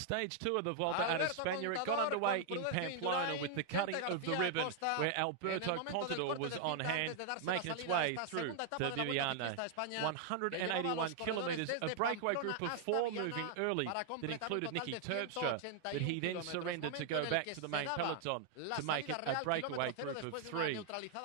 Stage 2 of the Vuelta a España, it got underway in Pamplona with the cutting of the ribbon where Alberto Contador was on hand, making its way through to Viana. 181 kilometres, a breakaway group of 4 moving early that included Nicky Terpstra, but he then surrendered to go back to the main peloton to make it a breakaway group of 3.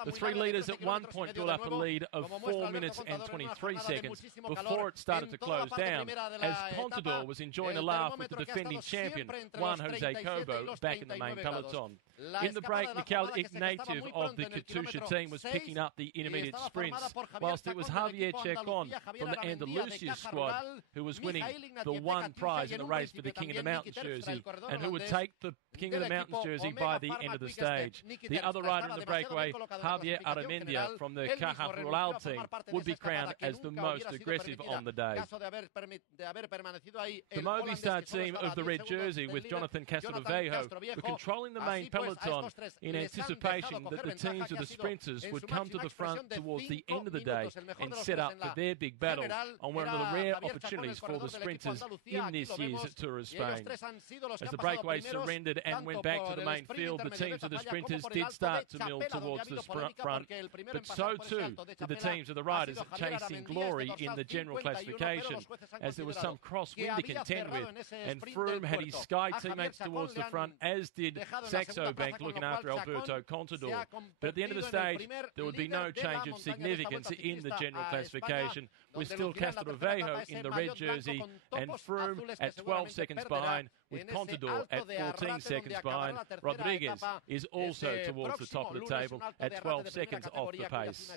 The 3 leaders at one point built up a lead of 4 minutes and 23 seconds before it started to close down, as Contador was enjoying a laugh with the defending champion, Juan Jose Cobo, back in the main peloton. In the break, Mikel Ignatieff of the Katusha team was picking up the intermediate sprints, whilst it was Javier Chacon from the Andalusia squad who was winning the one prize in the race for the King of the Mountains jersey, and who would take the King of the Mountains jersey by the end of the stage. The other rider in the breakaway, Javier Aramendia from the Caja Rural team, would be crowned as the most aggressive on the day. The Movistar team of the red jersey, with Jonathan Castrovejo, were controlling the main peloton in anticipation that the teams of the sprinters would come to the front towards the end of the day and set up for their big battle on one of the rare opportunities for the sprinters in this year's Tour of Spain. As the breakaway surrendered and went back to the main field, the teams of the sprinters did start to mill towards the front, but so too did the teams of the riders chasing glory in the general classification, as there was some crosswind to contend with, and Froome had his Sky teammates towards the front, as did Saxo Bank looking after Alberto Contador. But at the end of the stage, there would be no change of significance in the general classification, with still Castrovejo in the red jersey and Froome at 12 seconds behind, with Contador at 14 seconds behind. Rodriguez is also towards the top of the table at 12 seconds off the pace.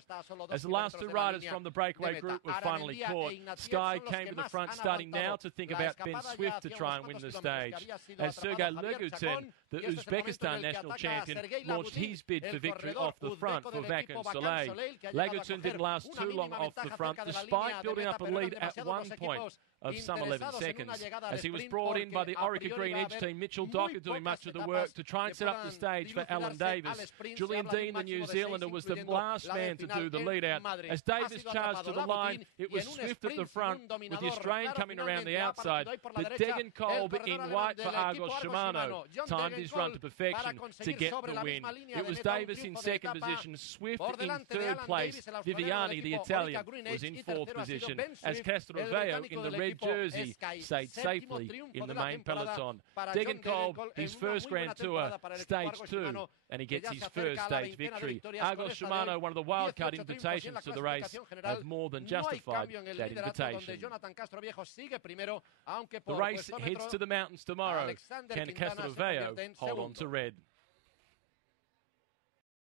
As the last 2 riders from the breakaway group were finally caught, Sky came to the front, starting now to think about Ben Swift to try and win the stage, as Sergei Legutin, the Uzbekistan national champion, launched his bid for victory off the front for Vacances Soleil. Legutin didn't last too long off the front, despite building up a lead at one point of some 11 seconds, as he was brought in by the ORICA-GREENEDGE team. Mitchell Docker doing much of the work to try and set up the stage for Allan Davis. Julian Dean, the New Zealander, was the last man to do the lead out. As Davis charged to the line, it was Swift at the front, with the Australian coming around the outside, but Degenkolb in white for Argos-Shimano timed his run to perfection to get the win. It was Davis in second position, Swift in third place, Viana, the Italian, was in fourth position, as Castrovejo in the red jersey stayed safely in the main peloton. Degenkolb, his first Grand Tour, stage 2, and he gets his first stage victory. Argos-Shimano, one of the wildcard invitations to the race, have more than justified that invitation. The race heads to the mountains tomorrow. Can Castrovejo hold on to red?